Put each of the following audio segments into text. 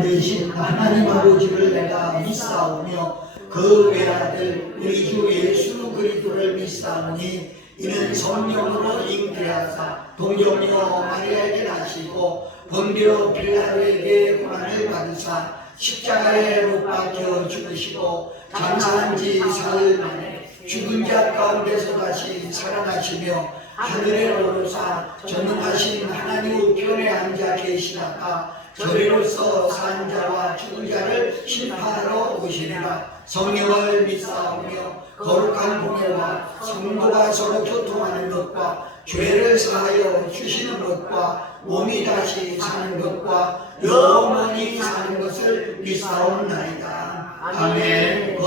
되신 하나님 아버지를 내가 믿사오며 그 외아들 우리 주 예수 그리스도를 믿사오니 이는 성령으로 잉태하사 동정녀 마리아에게 나시고 본디오 빌라도에게 고난을 받으사 십자가에 못 박혀 죽으시고 장사한 지 사흘 만에 죽은 자 가운데서 다시 살아나시며 하늘에 오르사 전능하신 하나님 우편에 앉아 계시다가 저리로서 산 자와 죽은 자를 심판하러 오시리라. 성령을 믿사오며 거룩한 공예와 성도가 서로 교통하는 것과 죄를 사하여 주시는 것과 몸이 다시 사는 것과 영원히 사는 것을 믿사옵나이다. 아멘.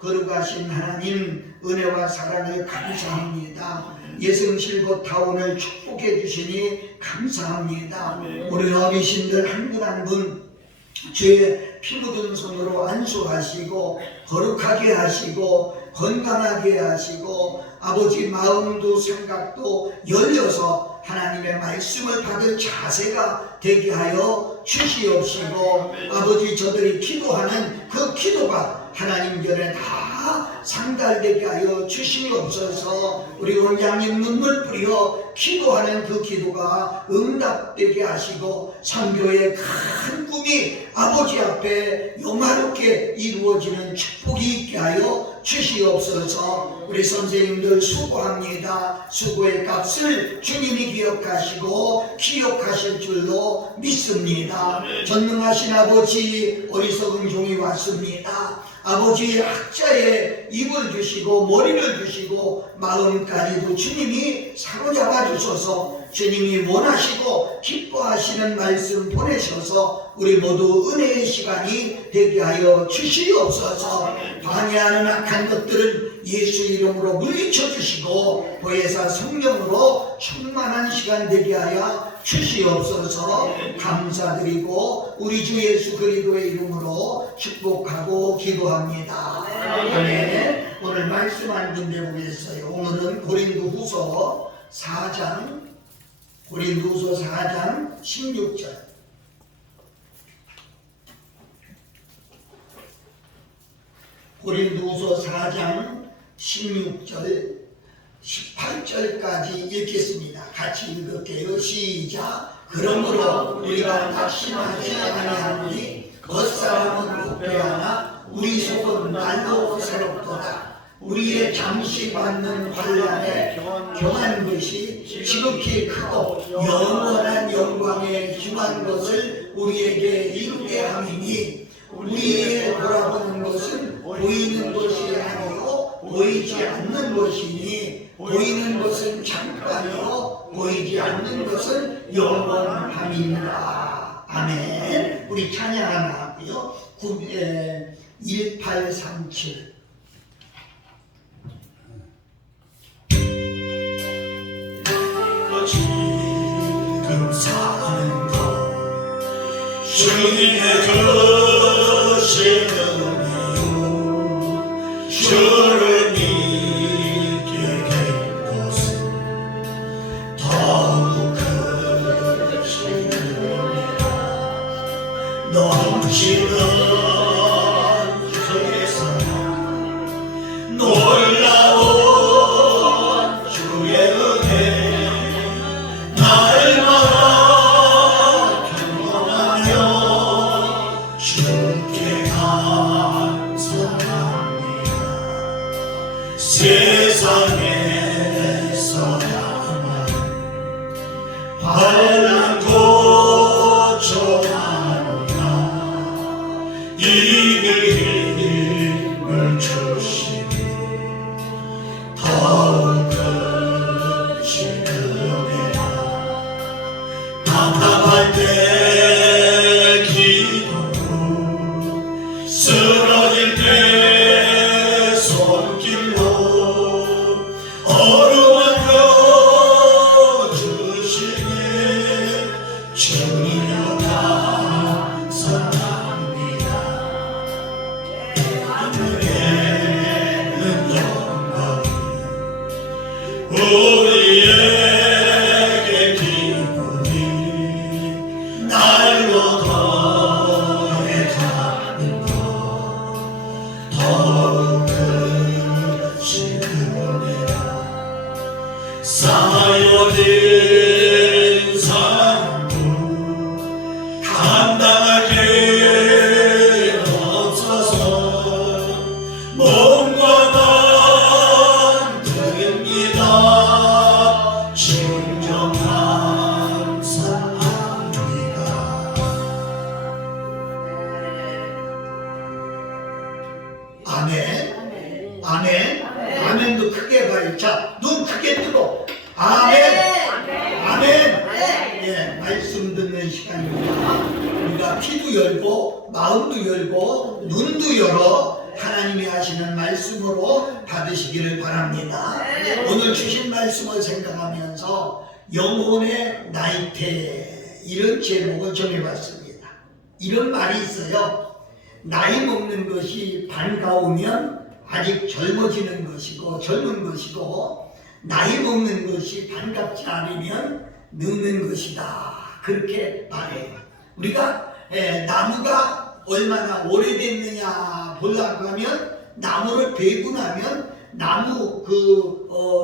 거룩하신 하나님 은혜와 사랑을 감사합니다. 예성실고 타운을 축복해 주시니 감사합니다. 우리 어르신들 한 분 한 분 죄 피 묻은 손으로 안수하시고 거룩하게 하시고 건강하게 하시고 아버지 마음도 생각도 열려서 하나님의 말씀을 받을 자세가 되게 하여 주시옵시고 아버지 저들이 기도하는 그 기도가 하나님 전에 다 상달되게 하여 주시옵소서. 우리 원장님 눈물 뿌려 기도하는 그 기도가 응답되게 하시고 선교의 큰 꿈이 아버지 앞에 영화롭게 이루어지는 축복이 있게 하여 주시옵소서. 우리 선생님들 수고합니다. 수고의 값을 주님이 기억하시고 기억하실 줄로 믿습니다. 전능하신 아버지 어리석은 종이 왔습니다. 아버지 학자의 입을 주시고 머리를 주시고 마음까지도 주님이 사로잡아 주셔서 주님이 원하시고 기뻐하시는 말씀 보내셔서 우리 모두 은혜의 시간이 되게 하여 주시옵소서. 방해하는 악한 것들은 예수 이름으로 물리쳐 주시고 보혜사 성령으로 충만한 시간 되게 하여 주시옵소서. 감사드리고 우리 주 예수 그리스도의 이름으로 축복하고 기도합니다. 아멘. 오늘 말씀 한 군데 보겠어요. 오늘은 고린도후서 4장 16절. 고린도후서 4장 16절 18절까지 읽겠습니다. 같이 읽을게요. 시작. 그러므로 우리가 낙심하지 아니하노니 겉사람은 부패하나 우리 속은 날로 새롭도다. 우리의 잠시 받는 환난에 경한 것이 지극히 크고 영원한 영광에 중한 것을 우리에게 이루게 함이니 우리의 돌아보는 것은 보이는 것이 아니요 보이지 않는 것이니 보이는 것은 잠깐이요 보이지 않는 것은 영원함이니라. 아멘. 우리 찬양 하나 하고요. 1837 지금 사는 것 주님의 것이더니요 주를 믿게 된 것은 더욱 크시느니라. 넘치는 주의 사랑 놀라운 주의 은혜 날마다 경험하며 주께 감사합니다. 세상에서야만 환난 고초하노라. 이길 힘을 주시니 더욱 크신 은혜라. 답답할 때 기도로 쓰러질 때 손길로 아멘. 아멘. 아멘도 크게 봐요. 자, 눈 크게 뜨고 아멘. 아멘. 예, 말씀 듣는 시간입니다. 우리가 귀도 열고 마음도 열고 눈도 열어 하나님이 하시는 말씀으로 받으시기를 바랍니다. 오늘 주신 말씀을 생각하면서 영혼의 나이테 이런 제목을 정해봤습니다. 이런 말이 있어요. 나이 먹는 것이 반가우면 아직 젊어지는 것이고 젊은 것이고 나이 먹는 것이 반갑지 않으면 늙는 것이다. 그렇게 말해요. 우리가 나무가 얼마나 오래됐느냐 보려고 하면 나무를 베고 나면 나무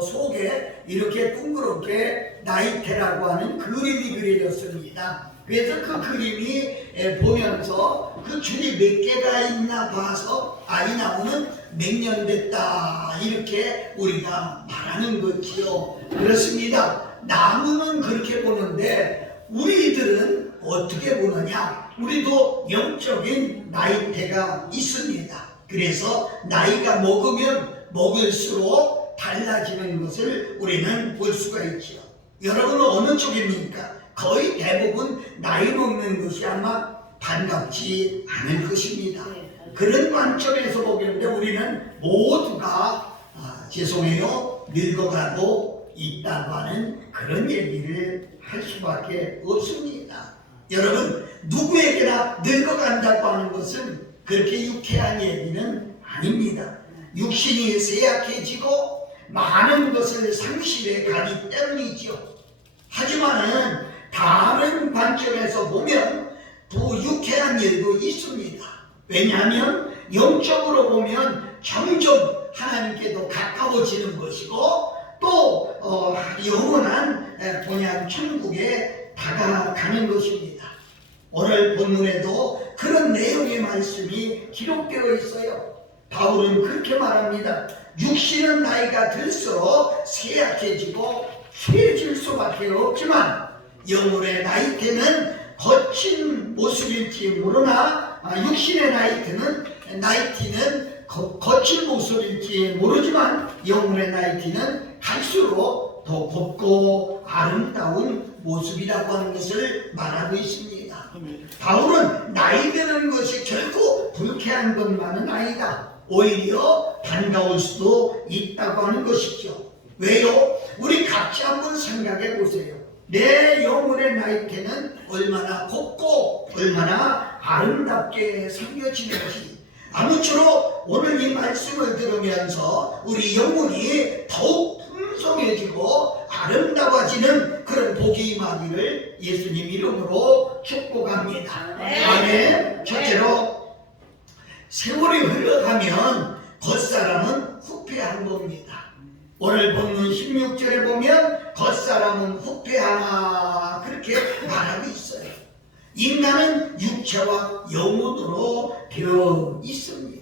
속에 이렇게 둥그렇게 나이테라고 하는 그림이 그려졌습니다. 그래서 그 그림이 보면서 그 줄이 몇 개가 있나 봐서 이 나무는 몇 년 됐다 이렇게 우리가 말하는 거지요. 그렇습니다. 나무는 그렇게 보는데 우리들은 어떻게 보느냐? 우리도 영적인 나이대가 있습니다. 그래서 나이가 먹으면 먹을수록 달라지는 것을 우리는 볼 수가 있죠. 여러분은 어느 쪽입니까? 거의 대부분 나이 먹는 것이 아마 반갑지 않을 것입니다. 그런 관점에서 보겠는데 우리는 모두가 죄송해요 늙어가고 있다고 하는 그런 얘기를 할 수밖에 없습니다. 여러분 누구에게나 늙어간다고 하는 것은 그렇게 유쾌한 얘기는 아닙니다. 육신이 쇠약해지고 많은 것을 상실해 가기 때문이죠. 하지만은 다른 관점에서 보면 더 유쾌한 일도 있습니다. 왜냐하면 영적으로 보면 점점 하나님께도 가까워지는 것이고 또 영원한 본향 천국에 다가가는 것입니다. 오늘 본문에도 그런 내용의 말씀이 기록되어 있어요. 바울은 그렇게 말합니다. 육신은 나이가 들수록 쇠약해지고 쇠해질 수밖에 없지만 영혼의 나이테는 거친 모습일지 모르나 육신의 나이티는 거친 모습일지 모르지만 영혼의 나이티는 갈수록 더 곱고 아름다운 모습이라고 하는 것을 말하고 있습니다. 바울은 나이 드는 것이 결코 불쾌한 것만은 아니다. 오히려 반가울 수도 있다고 하는 것이죠. 왜요? 우리 같이 한번 생각해 보세요. 내 영혼의 나이테는 얼마나 곱고 얼마나 아름답게 생겨지는지. 아무쪼록 오늘 이 말씀을 들으면서 우리 영혼이 더욱 풍성해지고 아름다워지는 그런 복이 임하기를 예수님 이름으로 축복합니다. 아멘. 첫째로 세월이 흘러가면 겉사람은 후패한 겁니다. 오늘 본문 16절에 보면 겉사람은 후패하나 그렇게 말하고 있어요. 인간은 육체와 영혼으로 되어 있습니다.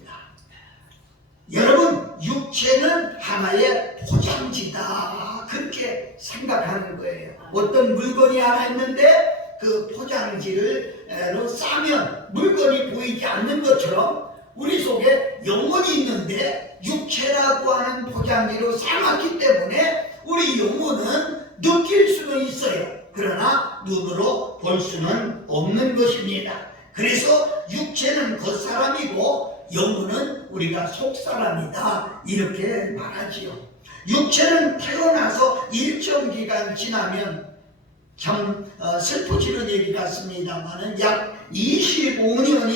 여러분 육체는 하나의 포장지다 그렇게 생각하는 거예요. 어떤 물건이 하나 있는데 그 포장지로 싸면 물건이 보이지 않는 것처럼 우리 속에 영혼이 있는데 육체라고 하는 포장지로 싸놨기 때문에 우리 영혼은 느낄 수는 있어요. 그러나 눈으로 볼 수는 없는 것입니다. 그래서 육체는 겉사람이고 영혼은 우리가 속사람이다 이렇게 말하지요. 육체는 태어나서 일정 기간 지나면 참 슬퍼지는 얘기 같습니다만 약 25년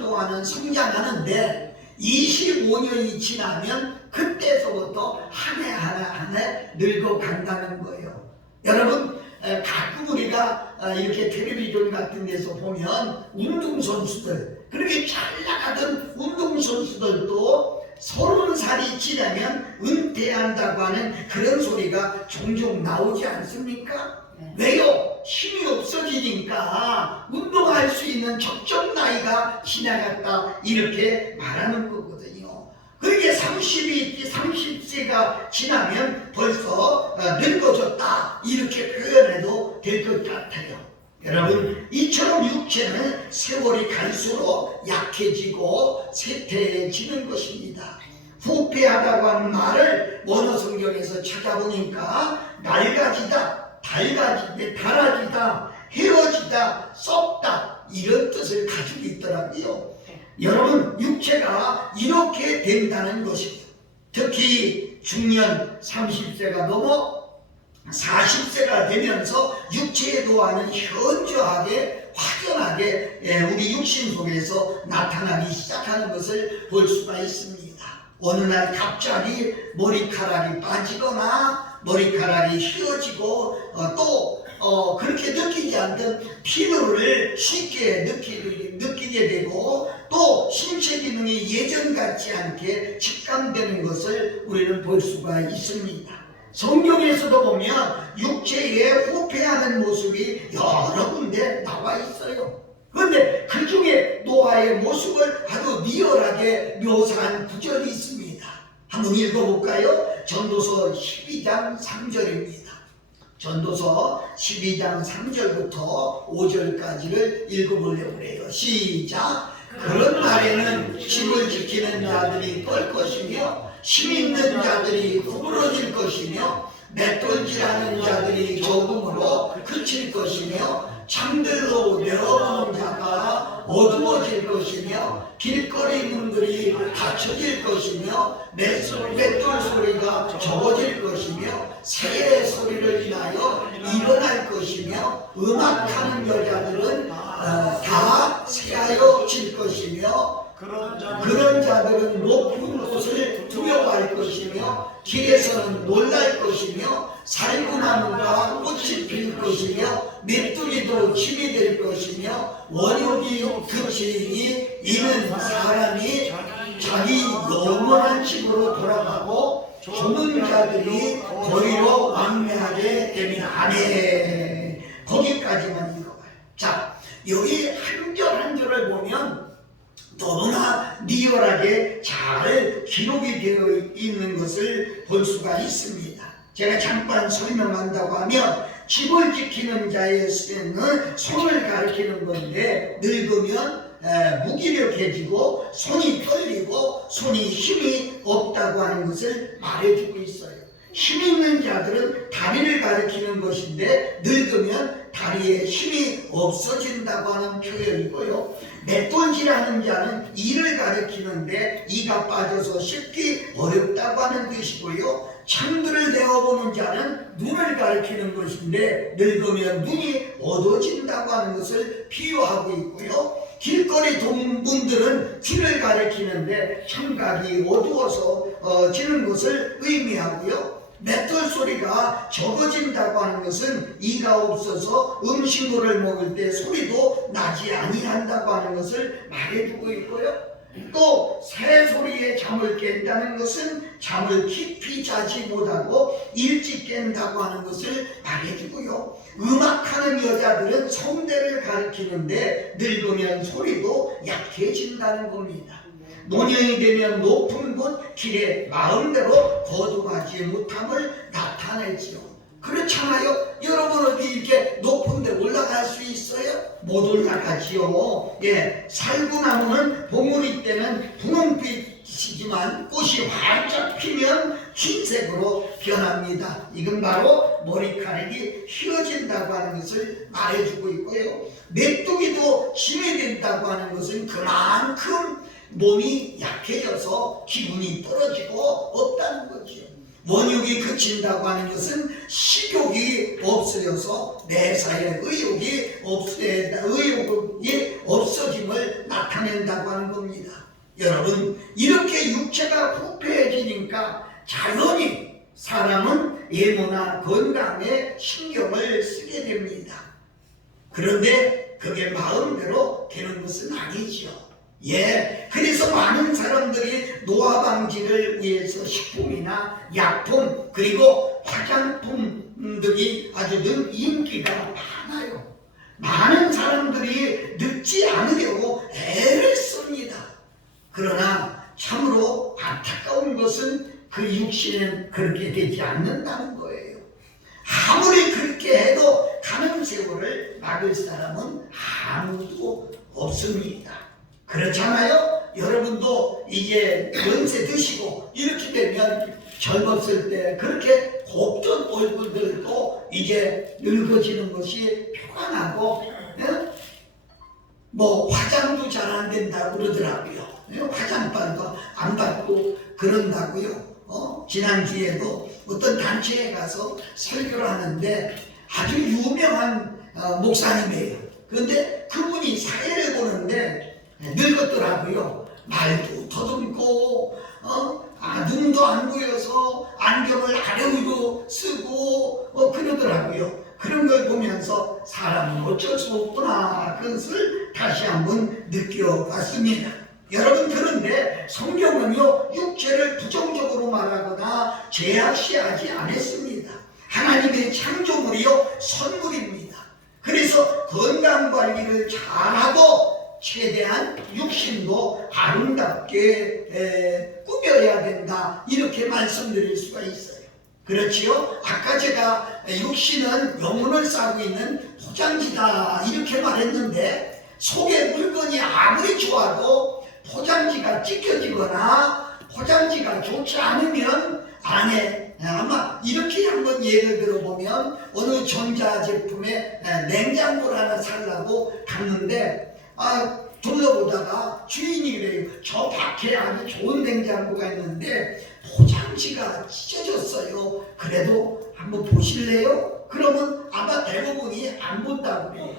동안은 성장하는데 25년이 지나면 그때서부터 한 해 늙어간다는 거예요. 여러분 가끔 우리가 이렇게 텔레비전 같은 데서 보면 운동선수들 그렇게 잘 나가던 운동선수들도 30살이 지나면 은퇴한다고 하는 그런 소리가 종종 나오지 않습니까? 왜요? 힘이 없어지니까 운동할 수 있는 적정 나이가 지나갔다 이렇게 말하는 거거든요. 그렇게 30세가 지나면 벌써 늙어졌다 이렇게 표현해도 될 것 같아요. 여러분, 이처럼 육체는 세월이 갈수록 약해지고 쇠퇴해지는 것입니다. 후패하다고 하는 말을 원어 성경에서 찾아보니까 낡아지다, 달아지다, 헤어지다, 썩다, 이런 뜻을 가지고 있더라고요. 여러분, 육체가 이렇게 된다는 것입니다. 특히 중년 30세가 넘어 40세가 되면서 육체의 노화는 현저하게 확연하게 우리 육신 속에서 나타나기 시작하는 것을 볼 수가 있습니다. 어느 날 갑자기 머리카락이 빠지거나 머리카락이 휘어지고 또 그렇게 느끼지 않던 피로를 쉽게 느끼게 되고 또 신체 기능이 예전 같지 않게 직감되는 것을 우리는 볼 수가 있습니다. 성경에서도 보면 육체에 후패하는 모습이 여러 군데 나와 있어요. 그런데 그 중에 노아의 모습을 아주 리얼하게 묘사한 구절이 있습니다. 한번 읽어볼까요? 전도서 12장 3절입니다. 전도서 12장 3절부터 5절까지를 읽어보려고 해요. 시작! 그런 날에는 집을 지키는 자들이 떨 것이며 힘 있는 자들이 구부러질 것이며 맷돌질하는 자들이 조금으로 그칠 것이며 창들로 내어보는 자가 어두워질 것이며 길거리 문들이 닫혀질 것이며 맷돌 소리가 적어질 것이며 새의 소리를 인하여 일어날 것이며 음악하는 여자들은 다 새하여질 것이며 그런 자들은 높은 곳을 두려워할 것이며 길에서는 놀랄 것이며 살구나무가 꽃이 필 것이며 메뚜기도 집이 될 것이며 원욕이 그치니 이는 사람이 자기 영원한 집으로 돌아가고 죽은 자들이 거리로 왕래하게 됩니다. 아멘. 거기까지만 읽어봐요. 자, 여기 한 절 한 절을 보면 너무나 리얼하게 잘 기록이 되어 있는 것을 볼 수가 있습니다. 제가 잠깐 설명한다고 하면 집을 지키는 자의 손을 가리키는 건데 늙으면 무기력해지고 손이 떨리고 손이 힘이 없다고 하는 것을 말해주고 있어요. 힘 있는 자들은 다리를 가리키는 것인데 늙으면 다리에 힘이 없어진다고 하는 표현이고요. 맷돌질하는 자는 이를 가리키는데 이가 빠져서 씻기 어렵다고 하는 뜻이고요. 창들을 내어보는 자는 눈을 가리키는 것인데 늙으면 눈이 어두워진다고 하는 것을 비유하고 있고요. 길거리 동분들은 길을 가리키는데 청각이 어두워서 지는 것을 의미하고요. 맷돌 소리가 적어진다고 하는 것은 이가 없어서 음식물을 먹을 때 소리도 나지 아니한다고 하는 것을 말해주고 있고요. 또 새 소리에 잠을 깬다는 것은 잠을 깊이 자지 못하고 일찍 깬다고 하는 것을 말해주고요. 음악하는 여자들은 성대를 가리키는데 늙으면 소리도 약해진다는 겁니다. 노년이 되면 높은 곳 길에 마음대로 거듭하지 못함을 나타내지요. 그렇잖아요. 여러분 어디 이렇게 높은 데 올라갈 수 있어요? 못 올라가지요. 예, 살구나무는 봉우리 때는 분홍빛이지만 꽃이 활짝 피면 흰색으로 변합니다. 이건 바로 머리카락이 휘어진다고 하는 것을 말해주고 있고요. 메뚜기도 힘이 된다고 하는 것은 그만큼 몸이 약해져서 기분이 떨어지고 없다는 거죠. 원욕이 그친다고 하는 것은 식욕이 없어져서 매사에 의욕이 없어짐을 나타낸다고 하는 겁니다. 여러분, 이렇게 육체가 후패해지니까 자연히 사람은 외모나 건강에 신경을 쓰게 됩니다. 그런데 그게 마음대로 되는 것은 아니지요. 예, 그래서 많은 사람들이 노화 방지를 위해서 식품이나 약품 그리고 화장품들이 아주 인기가 많아요. 많은 사람들이 늙지 않으려고 애를 씁니다. 그러나 참으로 안타까운 것은 그 육신은 그렇게 되지 않는다는 거예요. 아무리 그렇게 해도 가는 세월을 막을 사람 아무도 없습니다. 그렇잖아요? 여러분도 이제 연세 드시고 이렇게 되면 젊었을 때 그렇게 곱던 얼굴들도 이제 늙어지는 것이 표가 나고, 뭐 화장도 잘 안 된다고 그러더라고요. 화장빨도 안 받고 그런다고요. 지난주에도 어떤 단체에 가서 설교를 하는데 아주 유명한 목사님이에요. 그런데 그분이 사회를 보는데 늙었더라고요. 말도 더듬고 눈도 안 보여서 안경을 아래위로 쓰고 그러더라고요. 그런 걸 보면서 사람은 어쩔 수 없구나, 그것을 다시 한번 느껴봤습니다. 여러분, 그런데 성경은요, 육체를 부정적으로 말하거나 제약시하지 않았습니다. 하나님의 창조물이요, 선물입니다. 그래서 건강관리를 잘하고 최대한 육신도 아름답게 꾸며야 된다, 이렇게 말씀드릴 수가 있어요. 그렇지요? 아까 제가 육신은 영혼을 싸고 있는 포장지다 이렇게 말했는데, 속에 물건이 아무리 좋아도 포장지가 찢겨지거나 포장지가 좋지 않으면 안에, 아마 이렇게 한번 예를 들어보면 어느 전자제품에 냉장고를 하나 살라고 갔는데 둘러보다가 주인이 그래요. 저 밖에 아주 좋은 냉장고가 있는데 포장지가 찢어졌어요. 그래도 한번 보실래요? 그러면 아마 대부분이 안 본다고 그래요.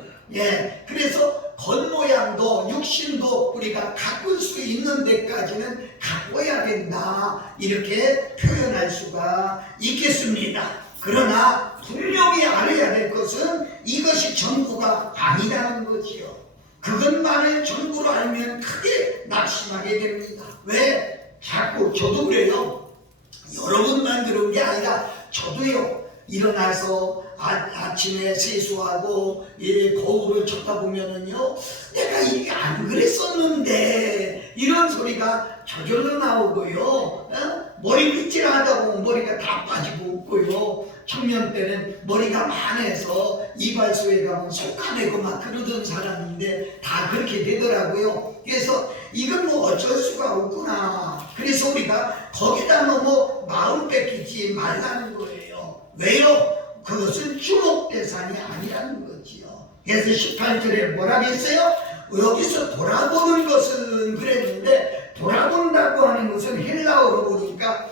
그래서 겉모양도 육신도 우리가 가꿀 수 있는 데까지는 가꿔야 된다, 이렇게 표현할 수가 있겠습니다. 그러나 분명히 알아야 될 것은 이것이 전부가 아니라는 거지요. 그것만을 전부로 알면 크게 낙심하게 됩니다. 왜? 자꾸 저도 그래요. 여러분만 그런 게 아니라 저도요. 일어나서 아침에 세수하고 거울을 쳐다보면은요, 내가 이게 안 그랬었는데 이런 소리가 저절로 나오고요. 머리빗질 하다 보면 머리가 다 빠지고 웃고요. 청년 때는 머리가 많아서 이발소에 가면 속아내고 막 그러던 사람인데 다 그렇게 되더라고요. 그래서 이건 뭐 어쩔 수가 없구나. 그래서 우리가 거기다 너무 마음 뺏기지 말라는 거예요. 왜요? 그것은 주목대상이 아니라는 거지요. 그래서 18절에 뭐라고 했어요? 여기서 돌아보는 것은 그랬는데, 돌아본다고 하는 것은 헬라어로 보니까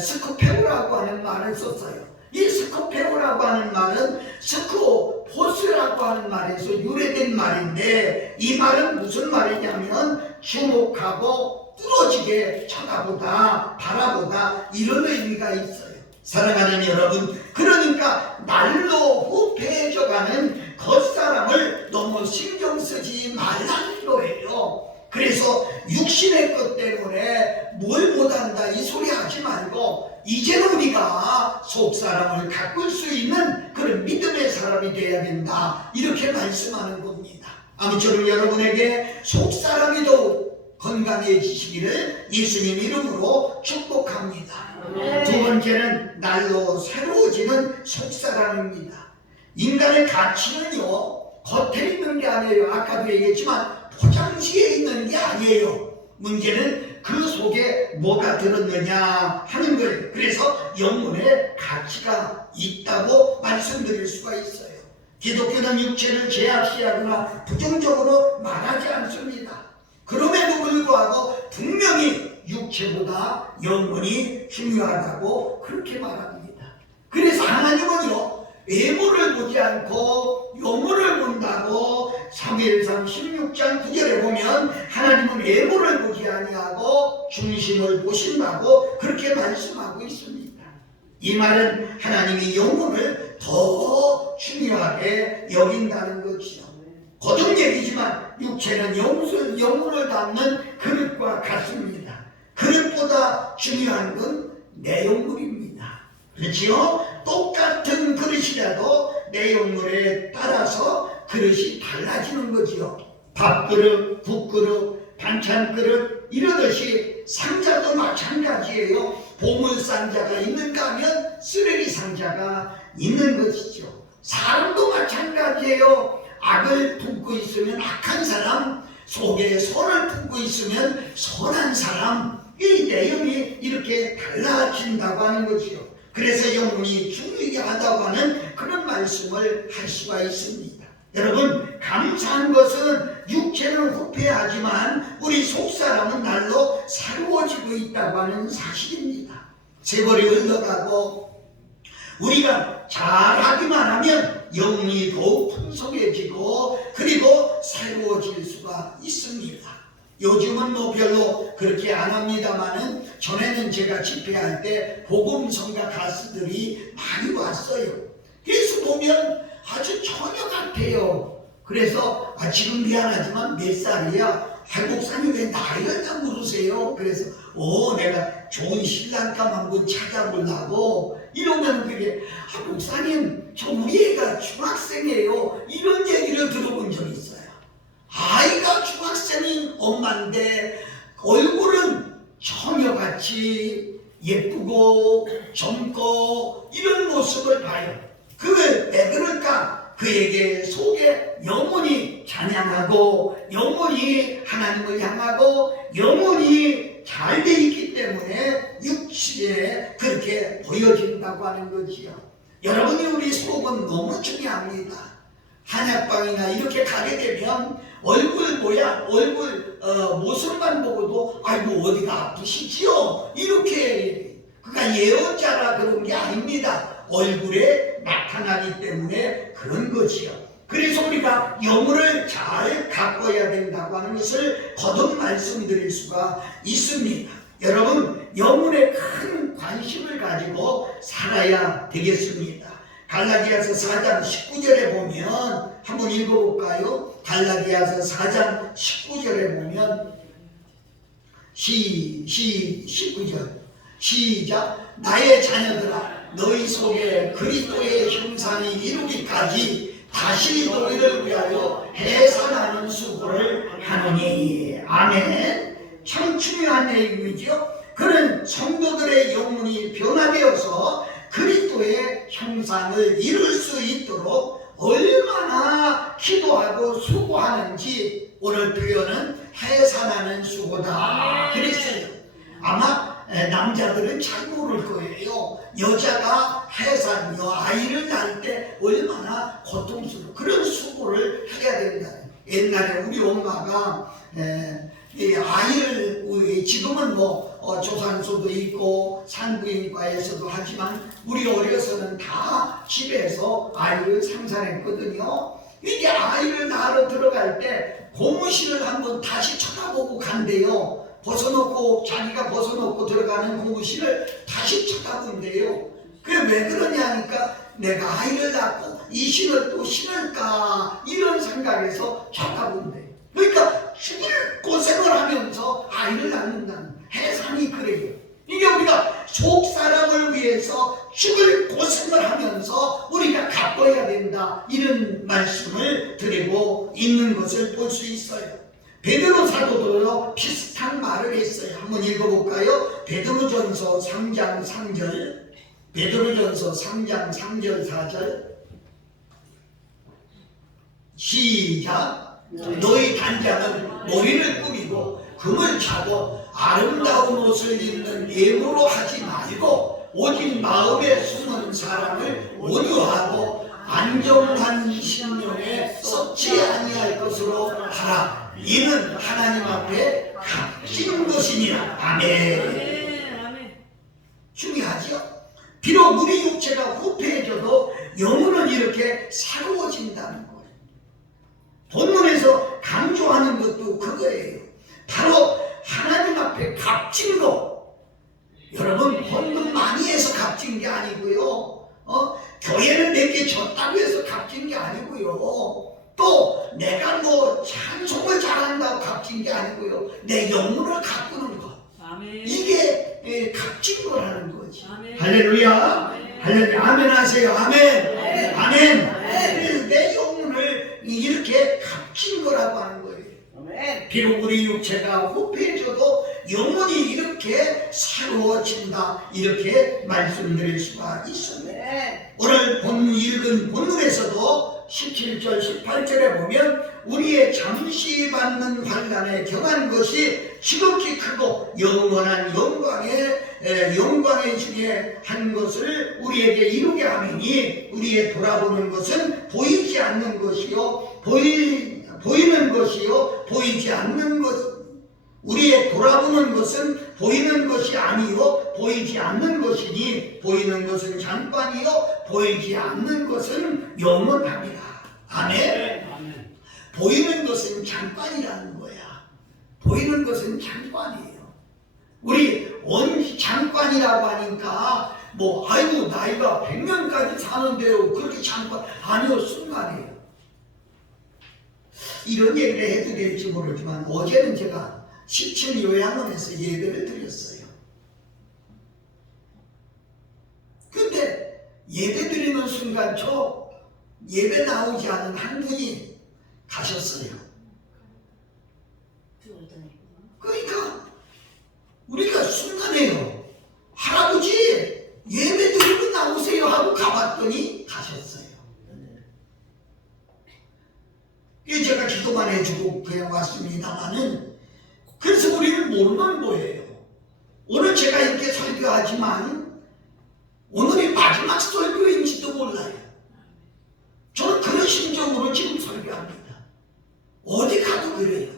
스코페오라고 하는 말을 썼어요. 이 스코페오라고 하는 말은 스코포스라고 하는 말에서 유래된 말인데, 이 말은 무슨 말이냐면 주목하고 뚫어지게 쳐다보다, 바라보다, 이런 의미가 있어요. 사랑하는 여러분, 그러니까 날로 후패해져가는 겉사람을 너무 신경 쓰지 말라는 거예요. 그래서 육신의 것 때문에 뭘 못한다 이 소리 하지 말고, 이제는 우리가 속사람을 가꿀 수 있는 그런 믿음의 사람이 되어야 된다, 이렇게 말씀하는 겁니다. 아무쪼록 여러분에게 속사람이 더욱 건강해지시기를 예수님 이름으로 축복합니다. 두 번째는 날로 새로워지는 속사람입니다. 인간의 가치는요, 겉에 있는 게 아니에요. 아까도 얘기했지만 포장지에 있는 게 아니에요. 문제는 그 속에 뭐가 들었느냐 하는 거예요. 그래서 영혼의 가치가 있다고 말씀드릴 수가 있어요. 기독교는 육체를 제약시하거나 부정적으로 말하지 않습니다. 그럼에도 불구하고 분명히 육체보다 영혼이 중요하다고 그렇게 말합니다. 그래서 하나님은요, 외모를 보지 않고 영혼을 본다고 사무엘상 16장 9절에 보면 하나님은 외모를 보지 아니하고 중심을 보신다고 그렇게 말씀하고 있습니다. 이 말은 하나님이 영혼을 더 중요하게 여긴다는 것이죠. 거듭 얘기지만 육체는 영혼을 담는 그릇과 같습니다. 그릇보다 중요한 건 내용물입니다. 그렇지요? 똑같은 그릇이라도 내용물에 따라서 그릇이 달라지는 거지요. 밥그릇, 국그릇, 반찬그릇 이러듯이 상자도 마찬가지예요. 보물상자가 있는가 하면 쓰레기 상자가 있는 것이죠. 사람도 마찬가지예요. 악을 품고 있으면 악한 사람, 속에 선을 품고 있으면 선한 사람, 이 내용이 이렇게 달라진다고 하는 거지요. 그래서 영혼이 중요하다고 하는 그런 말씀을 할 수가 있습니다. 여러분, 감사한 것은 육체는 후패하지만 우리 속사람은 날로 새로워지고 있다고 하는 사실입니다. 세월이 흘러가고 우리가 잘하기만 하면 영이 더욱 풍성해지고 그리고 새로워질 수가 있습니다. 요즘은 뭐 별로 그렇게 안 합니다만은 전에는 제가 집회할 때 복음성가 가수들이 많이 왔어요. 그래서 보면 아주 처녀 같아요. 그래서 지금 미안하지만 몇 살이야? 목사님 왜 나이가 물으세요? 그래서 내가 좋은 신랑감 한번 찾아보려고 이러면 그게 목사님 저 우리 애가 중학생이에요. 이런 얘기를 들어본 적이 있어요. 아이가 중학생인 엄마인데 얼굴은 처녀같이 예쁘고 젊고 이런 모습을 봐요. 왜 그럴까? 그에게 속에 영혼이 찬양하고 영혼이 하나님을 향하고 영혼이 잘 돼 있기 때문에 육신에 그렇게 보여진다고 하는 거지요. 여러분이 우리 속은 너무 중요합니다. 한약방이나 이렇게 가게 되면 얼굴 모양, 얼굴 모습만 보고도 아이고 어디가 아프시지요? 이렇게 그러니까 예언자라 그런 게 아닙니다. 얼굴에 나타나기 때문에 그런 거지요. 그래서 우리가 영혼을 잘 가꿔야 된다고 하는 것을 거듭 말씀드릴 수가 있습니다. 여러분, 영혼에 큰 관심을 가지고 살아야 되겠습니다. 갈라디아서 4장 19절에 보면 한번 읽어볼까요? 갈라디아서 4장 19절에 보면 19절 시작. 나의 자녀들아 너희 속에 그리스도의 형상이 이루기까지 다시 너희를 위하여 해산하는 수고를 하노니. 아멘. 참 중요한 얘기죠. 그는 성도들의 영혼이 변화되어서 그리스도의 형상을 이룰 수 있도록 얼마나 기도하고 수고하는지 오늘 표현은 해산하는 수고다 그랬어요. 아마 남자들은 잘 모를 거예요. 여자가 아이를 낳을 때 얼마나 고통스러워 그런 수고를 해야 된다. 옛날에 우리 엄마가 아이를 지금은 조산소도 있고 산부인과에서도 하지만 우리 어려서는 다 집에서 아이를 상산했거든요. 이게 아이를 낳으러 들어갈 때 고무신을 한번 다시 쳐다보고 간대요. 자기가 벗어놓고 들어가는 고무신을 다시 쳐다본대요. 그게 왜 그러냐 하니까 내가 아이를 낳고 이 신을 또 신을까 이런 생각에서 쳐다본대. 그러니까 죽을 고생을 하면서 아이를 낳는다는 해산이 그래요. 이게 우리가 속사람을 위해서 죽을 고생을 하면서 우리가 가꿔야 된다 이런 말씀을 드리고 있는 것을 볼 수 있어요. 베드로 사도도 비슷한 말을 했어요. 한번 읽어볼까요? 베드로전서 3장 3절 베드로전서 3장 3절 4절 시작. 너희 단장은 머리를 꾸미고 금을 차고 아름다운 옷을 입는 예모로 하지 말고 오직 마음에 숨은 사람을 온유하고 안정한 심령에 썩지 아니할 것으로 하라. 이는 하나님 앞에 값진 것이니라. 아멘. 중요하죠? 비록 우리 육체가 후패해져도 영혼은 이렇게 새로워진다는 거예요. 본문에서 강조하는 것도 그거예요. 바로 하나님 앞에 값진 거. 여러분, 헌금 많이 해서 값진 게 아니고요. 교회를 내게 줬다고 해서 값진 게 아니고요. 또 내가 찬송을 잘한다고 값진 게 아니고요. 내 영혼을 가꾸는 것. 아멘. 이게 값진 거라는 거지. 아멘. 할렐루야. 아멘. 할렐루야. 아멘 하세요. 아멘. 아멘. 아멘. 아멘. 내 영혼을 이렇게 값진 거라고 하는 거예요. 아멘. 비록 우리 육체가 후패해져도 영혼이 이렇게 새로워진다, 이렇게 말씀드릴 수가 있습니다. 오늘 읽은 본문에서도 17절 18절에 보면 우리의 잠시 받는 환난에 경한 것이 지극히 크고 영원한 영광의 중에 한 것을 우리에게 이루게 하느니 우리의 돌아보는 것은 보이지 않는 것이요 보이는 것이요 보이지 않는 것. 우리의 돌아보는 것은 보이는 것이 아니요 보이지 않는 것이니 보이는 것은 잠깐이요 보이지 않는 것은 영원합니다. 아멘. 보이는 것은 잠깐이라는 거야. 보이는 것은 잠깐이에요. 우리 잠깐이라고 하니까 아이고 나이가 100년까지 사는데요 그렇게 잠깐, 아니요 순간이에요. 이런 얘기를 해도 될지 모르지만 어제는 제가 17 요양원에서 예배를 드렸어요. 근데 예배 드리는 순간 저 예배 나오지 않은 한 분이 가셨어요. 그러니까 우리가 순간에요. 할아버지 예배 드리고 나오세요 하고 가봤더니 가셨어요. 제가 기도만 해주고 그냥 왔습니다만은, 그래서 우리는 모르는 거예요. 오늘 제가 이렇게 설교하지만 오늘이 마지막 설교인지도 몰라요. 저는 그런 심정으로 지금 설교합니다. 어디 가도 그래요.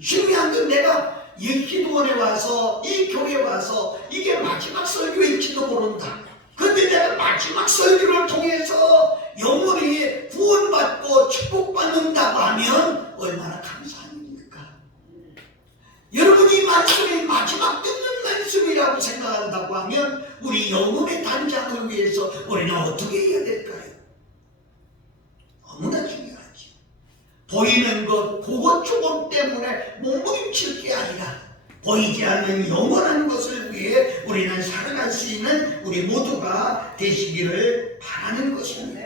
중요한 건 내가 이 기도원에 와서 이 교회에 와서 이게 마지막 설교일지도 모른다. 근데 내가 마지막 설교를 통해서 영혼이 구원받고 축복받는다고 하면 얼마나 감사합니까? 여러분이 말씀이 마지막 듣는 말씀이라고 생각한다고 하면 우리 영혼의 단장을 위해서 우리는 어떻게 해야 될까요? 너무나 중요하지. 보이는 것, 그것 조금 때문에 몸부림칠 게 아니라 보이지 않는 영원한 것을 위해 우리는 살아갈 수 있는 우리 모두가 되시기를 바라는 것입니다.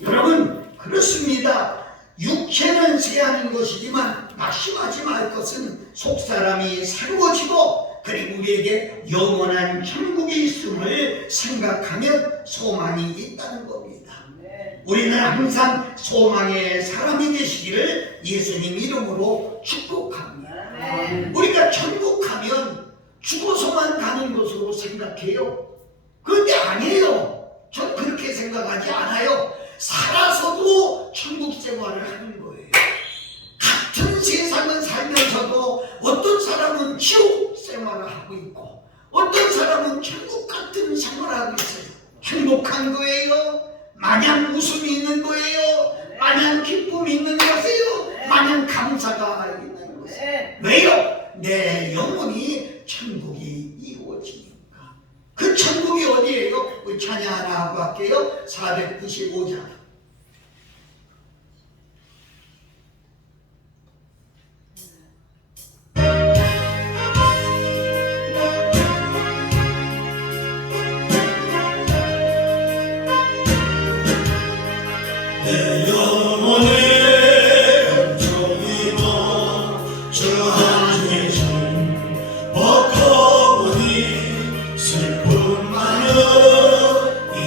여러분 그렇습니다. 육체는 세하는 것이지만 낙심하지 말 것은 속사람이 새로워지고 그리고 우리에게 영원한 천국이 있음을 생각하면 소망이 있다는 겁니다. 우리는 항상 소망의 사람이 되시기를 예수님 이름으로 축복합니다. 우리가 천국 가면 죽어서만 가는 것으로 생각해요. 그런데 아니에요. 전 그렇게 생각하지 않아요. 살아서도 천국 생활을 하는 거예요. 같은 세상을 살면서도 어떤 사람은 지옥 생활을 하고 있고 어떤 사람은 천국 같은 생활을 하고 있어요. 행복한 거예요. 마냥 웃음이 있는 거예요. 마냥 기쁨이 있는 것이에요. 마냥 감사가 있는 것이에요. 왜요? 내 영혼이 천국이 이루어지니까. 그 천국이 어디예요? 우리 찬양 하나 하고 할게요. 495장.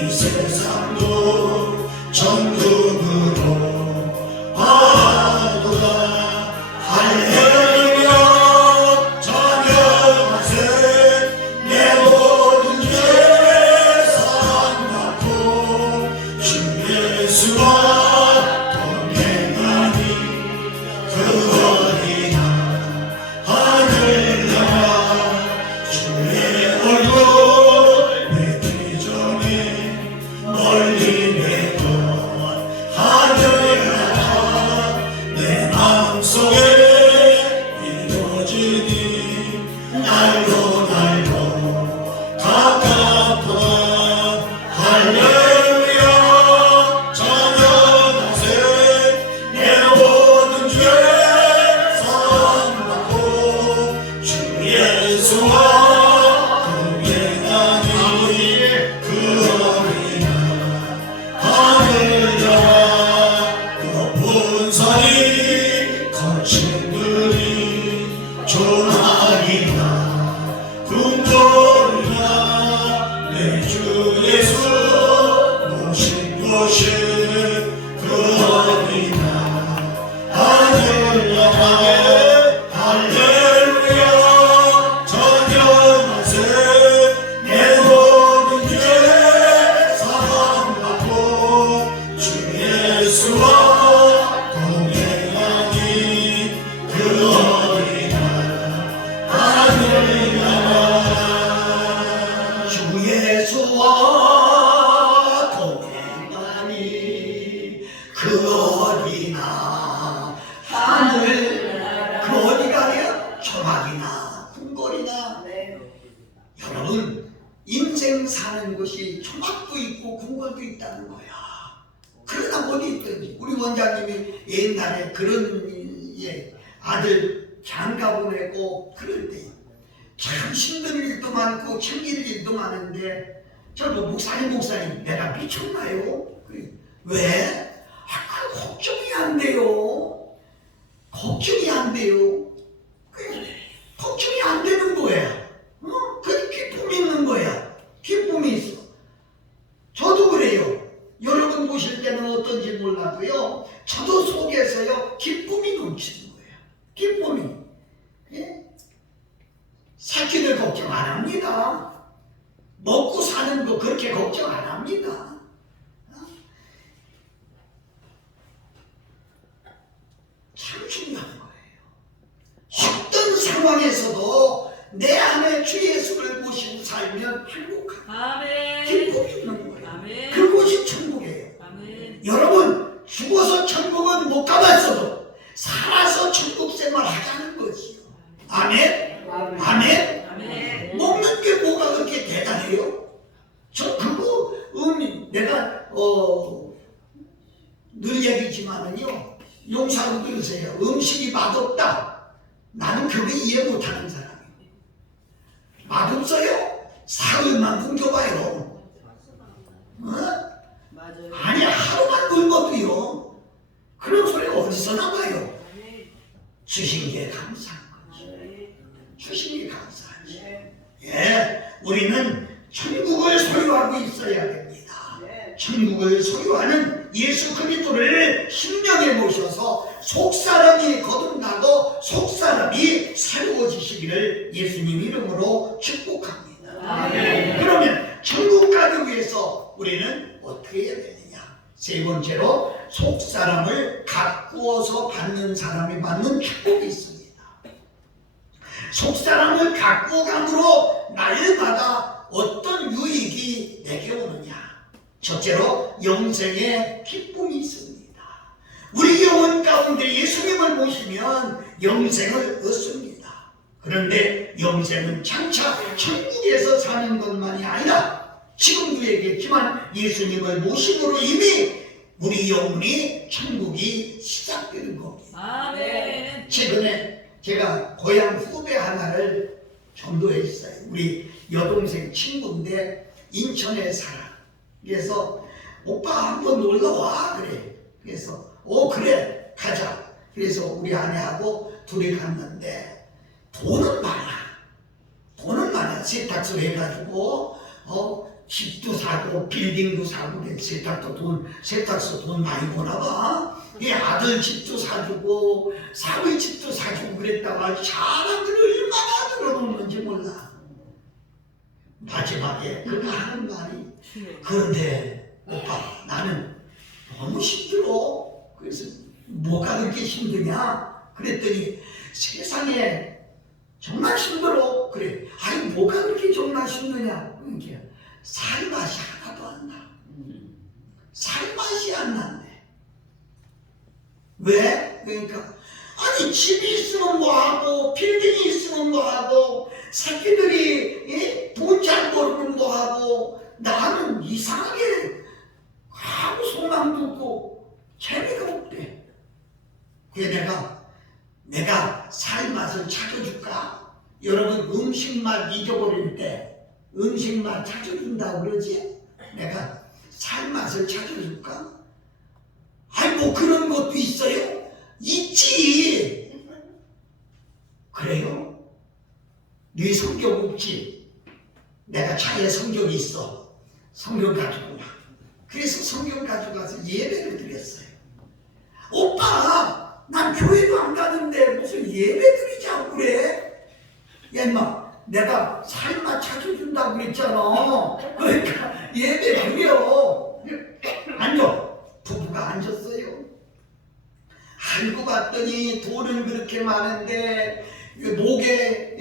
세상도 가지고 있다는 거야. 그러나 어디 있든지 우리 원장님이 옛날에 그런 아들 장가 보내고 그럴 때 참 힘든 일도 많고 챙길 일도 많은데 저도 목사님 내가 미쳤나요? 왜? 그 걱정이 안 돼요. 걱정이 안 돼요. 걱정이 안 되는 거야. 그 기쁨이 있는 거야. 기쁨이 있어. 저도 그래요. 여러분 보실 때는 어떤지 몰라도요. 저도 속에서요. 기쁨이 넘치는 거예요. 기쁨이. 예? 새끼들 걱정 안 합니다. 먹고 사는 거 그렇게 걱정 안 합니다. 참 중요한 거예요. 어떤 상황에서도 내 안에 주 예수를 모시고 살면 행복한 기쁨이 있는 거예요. 아멘. 그것이 천국이에요. 아멘. 여러분 죽어서 천국은 못 가봤어도 살아서 천국 생활 하자는 거지요. 아멘. 아멘. 아멘. 먹는 게 뭐가 그렇게 대단해요? 저 그거 내가 늘 얘기지만은요. 용사로 들으세요. 음식이 맛없다. 나는 그거 이해 못하는 사람이에요. 맛없어요? 사흘만 굶겨봐요. 맞아요. 아니 하루만 굶어도요. 그런 소리가 어디서 나와요? 주신 게 감사한 거죠. 주신 게 감사하죠. 예, 우리는 천국을 소유하고 있어야 됩니다. 천국을 소유하는 예수 그리스도를 심령에 모셔서 속사람이 거듭나고 속사람이 새로워지시기를 예수님 이름으로 축복합니다. 아멘. 그러면 천국 가기 위해서 우리는 어떻게 해야 되느냐? 세 번째로 속사람을 가꾸어서 받는 사람이 받는 축복이 있습니다. 속사람을 가꾸어감으로 날마다 어떤 유익이 내게 오느냐? 첫째로 영생의 기쁨이 있습니다. 우리 영혼 가운데 예수님을 모시면 영생을 얻습니다. 그런데 영생은 장차 천국에서 사는 것만이 아니라 지금도 얘기했지만 예수님을 모심으로 이미 우리 영혼이 천국이 시작되는 겁니다. 아멘. 최근에 제가 고향 후배 하나를 전도했어요. 우리 여동생 친구인데 인천에 살아. 그래서 오빠 한번 놀러와 그래. 그래서 그래 가자. 그래서 우리 아내하고 둘이 갔는데 돈은 많아. 세탁소 해가지고 집도 사고 빌딩도 사고 세탁소 돈 많이 버나봐. 이 아들 집도 사주고 사위 집도 사주고 그랬다가 자랑들을 얼마나 들어놓는지 몰라. 마지막에 그가 하는 말이 그런데 오빠 나는 너무 힘들어. 그래서 뭐가 그렇게 힘드냐? 그랬더니 세상에 정말 힘들어. 그래. 아니 뭐가 그렇게 정말 힘드냐? 그러니까 살맛이 하나도 안 나. 살맛이 안 난대. 왜? 그러니까 아니 집이 있으면 뭐하고 빌딩이 있으면 뭐하고 새끼들이 돈 잘 벌면 뭐하고 나는 이상하게 아무 소망도 없고 재미가 없대. 그래서 내가 살맛을 찾아줄까? 여러분 음식맛 잊어버릴 때 음식맛 찾아준다고 그러지? 내가 살맛을 찾아줄까? 아니 뭐 그런 것도 있어요? 있지. 그래요? 네 성경 없지? 내가 차에 성경이 있어. 성경 가지고 와. 그래서 성경 가지고 가서 예배를 드렸어요. 오빠 난 교회도 안 가는데 무슨 예배 드리자고 그래? 야 임마 내가 살맛 찾아준다고 그랬잖아. 그러니까 예배 드려. 앉아. 부부가 앉았어요. 알고 봤더니 돈은 그렇게 많은데 목에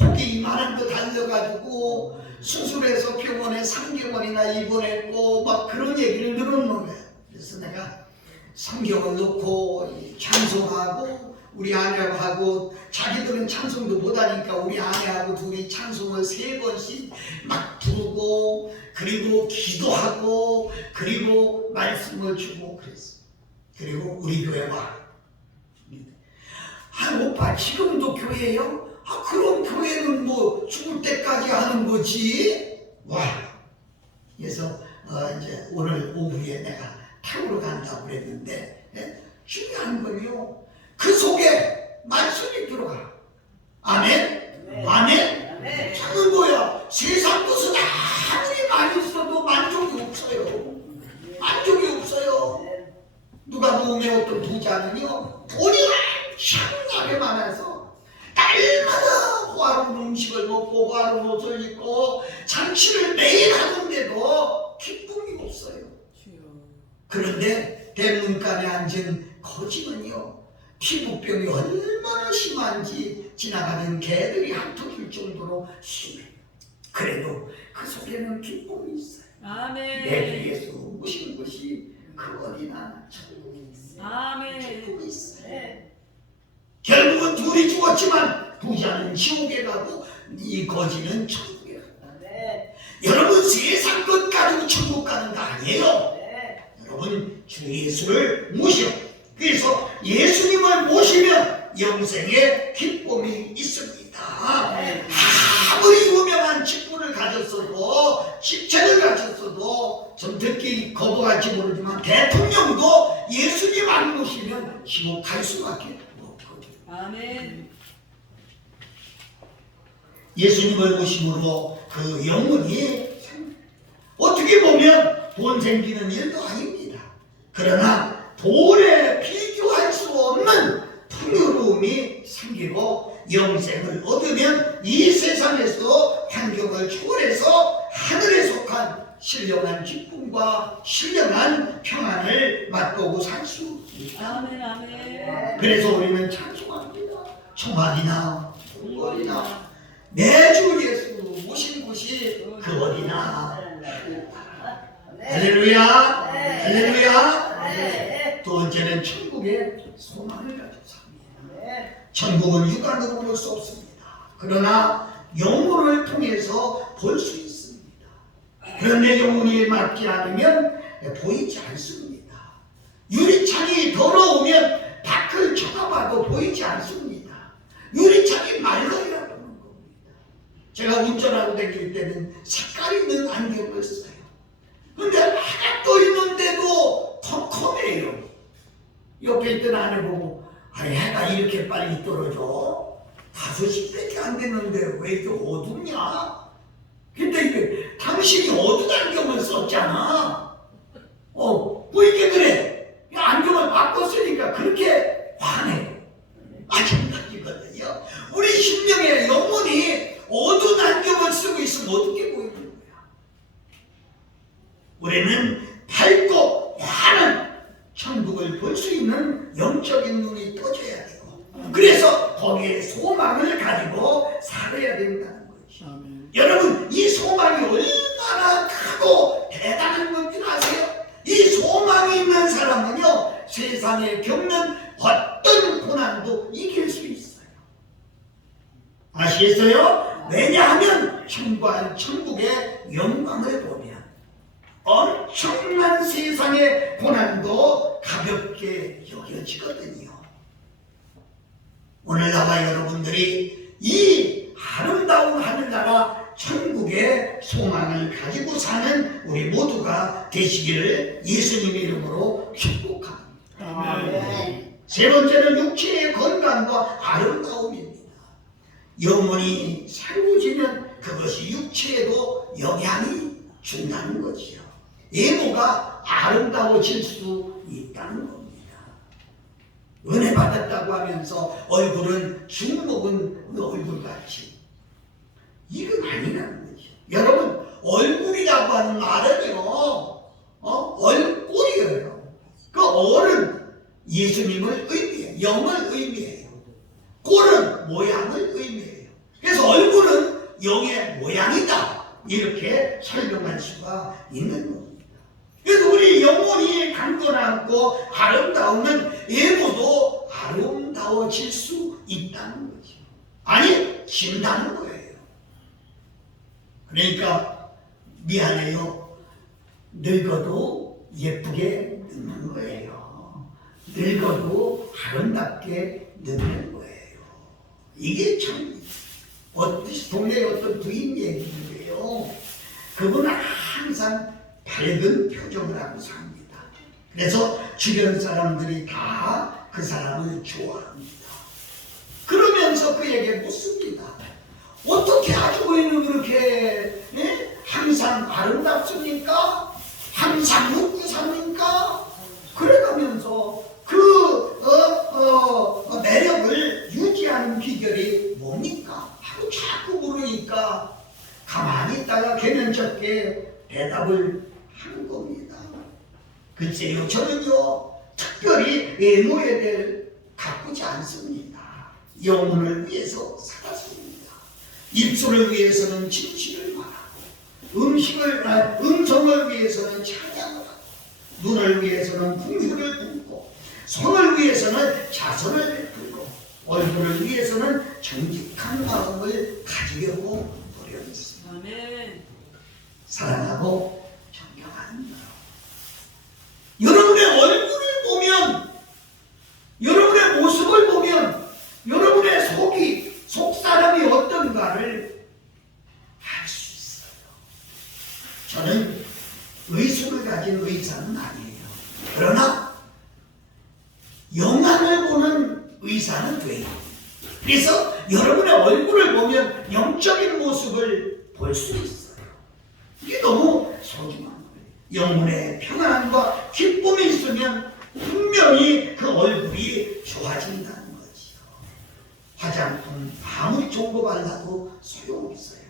혹이 이만한 거 달려가지고 수술해서 병원에 3개월이나 입원했고 막 그런 얘기를 들었는 거예요. 그래서 내가 성경을 놓고 찬송하고 우리 아내하고 자기들은 찬송도 못하니까 우리 아내하고 둘이 찬송을 3번씩 막 부르고 그리고 기도하고 그리고 말씀을 주고 그랬어. 그리고 우리 교회 와. 오빠 지금도 교회요? 그럼 교회는 뭐 죽을 때까지 하는 거지? 와. 그래서 이제 오늘 오후에 내가 타우로 간다고 그랬는데 중요한 건요, 그 속에 말씀이 들어가. 아멘? 네. 아멘? 네. 참은 거야. 세상 것은 아무리 많이 있어도 만족이 없어요. 만족이 없어요. 누가 보면 어떤 부자는요, 돈이 엄청나게 많아서 날마다 호화로운 음식을 먹고 호화로운 옷을 입고 잔치를 매일 하는데도 기쁨이 없어요. 그런데 대문간에 앉은 거지는요, 피부병이 얼마나 심한지 지나가는 개들이 핥아줄 정도로 심해요. 그래도 그 속에는 기쁨이 있어요. 아멘. 내 위에서 모신 것이 그 어디나 천국이 있어요. 아멘. 기쁨이 있어요. 결국은 둘이 죽었지만 부자는 지옥에 가고 이 거지는 천국에 가고. 여러분 세상 것 가지고 천국 가는 거 아니에요. 여러분 주 예수를 모셔. 그래서 예수님을 모시면 영생의 기쁨이 있습니다. 아무리 유명한 직분을 가졌어도 직책을 가졌어도 좀 듣기 거부할지 모르지만 대통령도 예수님 안 모시면 지옥 갈 수밖에 없거든요. 아멘. 예수님을 모심으로 그 영혼이 어떻게 보면 돈 생기는 일도 아닙니다. 그러나 돈에 비교할 수 없는 풍요로움이 생기고 영생을 얻으면 이 세상에서 환경을 초월해서 하늘에 속한 신령한 기쁨과 신령한 평안을 맛보고 살 수 있다. 아멘. 아멘. 그래서 우리는 찬송합니다. 초막이나 동거리나 내 주 예수 모신 곳이 그 어디나. 할렐루야. 할렐루야. 두 번째는 천국의 소망을 가지고 삽니다. 천국은 육안으로 볼 수 없습니다. 그러나 영혼을 통해서 볼 수 있습니다. 그런데 영혼이 맞지 않으면 보이지 않습니다. 유리창이 더러우면 밖을 쳐다봐도 보이지 않습니다. 유리창이 맑아야 보는 겁니다. 제가 운전하고 다닐 때는 색깔 있는 안경을 써요. 근데 해가 떠 있는데도 컴컴해요. 옆에 있던 아내 보고, 해가 이렇게 빨리 떨어져? 5시밖에 안 됐는데 왜 이렇게 어둡냐? 근데 이게 당신이 어두운 안경을 썼잖아. 왜 이렇게 그래? 안경을 바꿨으니까 그렇게 화내요. 마찬가지거든요. 우리 심령의 영혼이 어두운 안경을 쓰고 있으면 어떻게 보이는 거야? 우리는 밝고 환한 천국을 볼 수 있는 영적인 눈이 떠져야 되고, 그래서 거기에 소망을 가지고 살아야 된다는 거죠. 여러분, 이 소망이 얼마나 크고 대단한 건지 아세요? 이 소망이 있는 사람은요, 세상에 겪는 어떤 고난도 이길 수 있어요. 아시겠어요? 왜냐하면 천국의 영광을 보면 엄청난 세상의 고난도 가볍게 여겨지거든요. 오늘 나와 여러분들이 이 아름다운 하늘나라 천국의 소망을 가지고 사는 우리 모두가 되시기를 예수님의 이름으로 축복합니다. 아멘. 세 번째는 육체의 건강과 아름다움입니다. 영혼이 새로워지면 그것이 육체에도 영향이 준다는 거지요. 외모가 아름다워질 수 있다는 겁니다. 은혜 받았다고 하면서 얼굴은 죽먹은 얼굴같이, 이건 아니라는 거죠. 여러분, 얼굴이라고 하는 말은요, 얼굴이에요. 그 얼은 예수님을 의미해요. 영을 의미해요. 꼴은 모양을 의미해요. 그래서 얼굴은 영의 모양이다, 이렇게 설명할 수가 있는 겁니다. 그래서 우리 영혼이 강건하고 아름다우면 외모도 아름다워져 고칠 수 있다는 거죠. 아니, 진다는 거예요. 그러니까 미안해요. 늙어도 예쁘게 늙는 거예요. 늙어도 아름답게 늙는 거예요. 이게 참 동네에 어떤 부인 얘기인데요. 그분은 항상 밝은 표정을 하고 삽니다. 그래서 주변 사람들이 다 그 사람을 좋아합니다. 그러면서 그에게 묻습니다. 어떻게 아주 보이는 그렇게 항상 아름답습니까? 항상 웃고 삽니까? 그래가면서 그 매력을 유지하는 비결이 뭡니까? 하고 자꾸 물으니까 가만히 있다가 개면쩍게 대답을 한 겁니다. 글쎄요, 저는요 특별히 외모에 가꾸지 않습니다. 영혼을 위해서 살았습니다. 입술을 위해서는 진실을 말하고 음성을 위해서는 찬양을 하고 눈을 위해서는 풍류를 품고 손을 위해서는 자선을 베풀고 얼굴을 위해서는 정직한 마음을 가지려고 노력했습니다. 아멘. 사랑하고 존경하는 여러분의 얼굴을 보면, 여러분의 모습을 보면 여러분의 속사람이 어떤가를 알 수 있어요. 저는 의술을 가진 의사는 아니에요. 그러나 영안을 보는 의사는 돼요. 그래서 여러분의 얼굴을 보면 영적인 모습을 볼 수 있어요. 이게 너무 소중한 거예요. 영혼의 평안함과 기쁨이 있으면 분명히 그 얼굴이 좋아진다는 거지요. 화장품 아무리 좋은 거 발라도 소용없어요.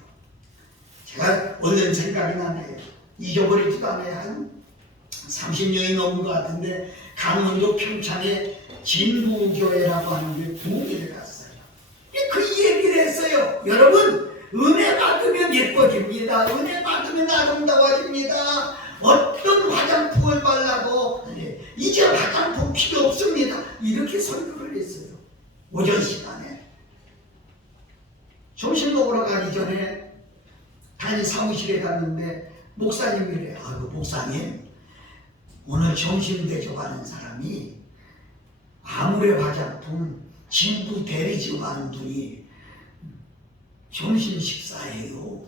제가 얼른 생각이 나네요. 잊어버리지도 않아요. 한 30년이 넘은 것 같은데 강원도 평창에 진부교회라고 하는 게 부흥회를 갔어요. 그 얘기를 했어요. 여러분, 은혜 받으면 예뻐집니다. 은혜 받으면 아름다워집니다. 어떤 화장품을 발라도 이제 화장품 필요 없습니다. 이렇게 설교를 했어요. 오전 시간에. 점심 먹으러 가기 전에 단위 사무실에 갔는데 목사님이래. 아이고 목사님, 오늘 점심 대접하는 사람이 아무래 화장품 진부 대리점 하는 분이 점심 식사예요.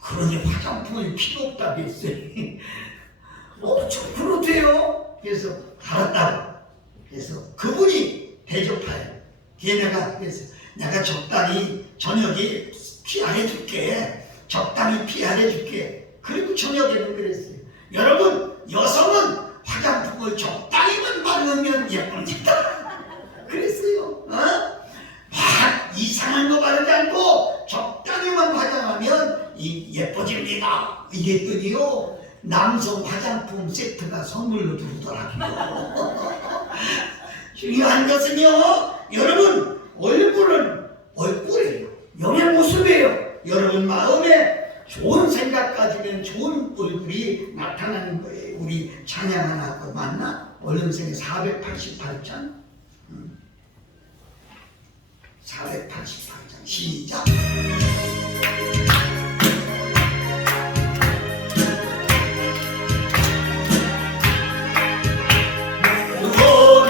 그러니 화장품이 필요 없다고 했어요. 저 그렇대요. 그래서 알았다고. 그래서 그분이 대접하여. 그래서 내가 적당히 저녁에 피하해줄게. 적당히 피하해줄게. 그리고 저녁에는 그랬어요. 여러분, 여성은 화장품을 적당히만 바르면 예쁩니다. 그랬어요. 막 이상한 거 바르지 않고 적당히만 화장하면 예뻐집니다. 이랬더니요, 남성 화장품 세트가 선물로 주더라고요. 중요한 것은요, 여러분, 얼굴은 얼굴이에요. 영의 모습이에요. 여러분 마음에 좋은 생각 가지면 좋은 얼굴이 나타나는 거예요. 우리 찬양 하나 거 맞나? 얼른생에 488장. 488장 시작. 어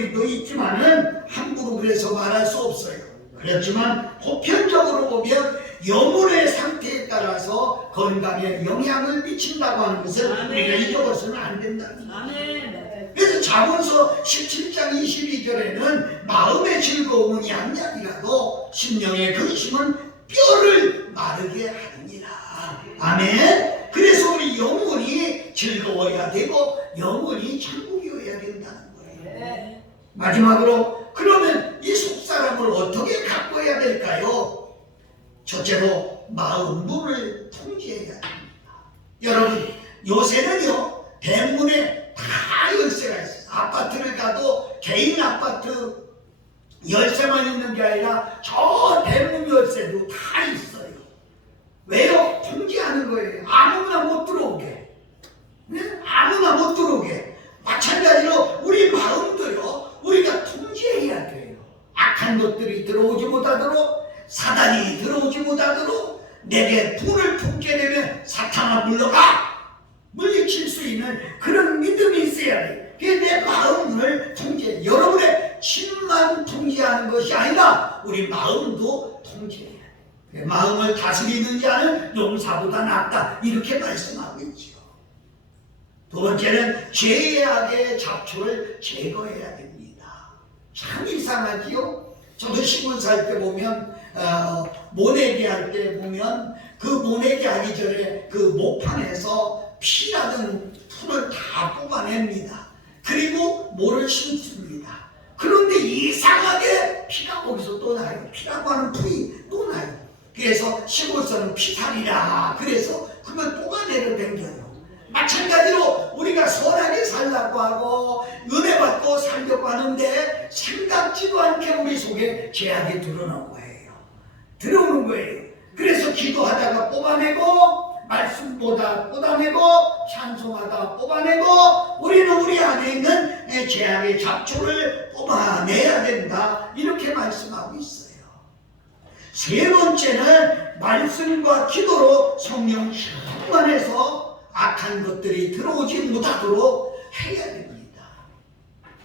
부분도 있지만은 함부로 그래서 말할 수 없어요. 그렇지만 보편적으로 보면 영혼의 상태에 따라서 건강에 영향을 미친다고 하는 것을 아멘. 우리가 잊어버려서는 안 된다는 거예요. 아멘. 그래서 잠언서 17장 22절에는 마음의 즐거움은 양약이라도 심령의 근심은 뼈를 마르게 하느니라. 아멘. 그래서 우리 영혼이 즐거워야 되고 영혼이 천국이어야 된다는 거예요. 네. 마지막으로 그러면 이 속사람을 어떻게 가꿔야 될까요? 첫째로 마음문을 통제해야 됩니다. 여러분 요새는요 대문에 다 열쇠가 있어요. 아파트를 가도 개인 아파트 열쇠만 있는 게 아니라 저 대문 열쇠도 다 있어요. 왜요? 통제하는 거예요. 아무나 못 들어오게. 네? 아무나 못 들어오게. 마찬가지로 우리 마음도요 우리가 통제해야 돼요. 악한 것들이 들어오지 못하도록, 사단이 들어오지 못하도록 내게 불을 품게 되면 사탄아 물러가! 물리칠 수 있는 그런 믿음이 있어야 돼요. 그게 내 마음을 통제, 여러분의心만 통제하는 것이 아니라 우리 마음도 통제해야 돼요. 마음을 다스리는 자는 용사보다 낫다 이렇게 말씀하고 있죠. 두 번째는 죄악의 잡초를 제거해야 됩니다. 참 이상하지요? 저도 시골 살 때 보면 모내기 할 때 보면 그 모내기 하기 전에 그 목판에서 피라는 풀을 다 뽑아냅니다. 그리고 모를 심습니다. 그런데 이상하게 피가 거기서 또 나요. 피라고 하는 풀이 또 나요. 그래서 시골서는 피살이라 그래서 그걸 뽑아내려 댕겨요. 마찬가지로 우리가 선하게 살라고 하고 은혜 받고 살려고 하는데 생각지도 않게 우리 속에 죄악이 들어오는 거예요. 들어오는 거예요. 그래서 기도하다가 뽑아내고 말씀보다 뽑아내고 찬송하다 뽑아내고 우리는 우리 안에 있는 죄악의 잡초를 뽑아내야 된다 이렇게 말씀하고 있어요. 세 번째는 말씀과 기도로 성령 충만해서 악한 것들이 들어오지 못하도록 해야 됩니다.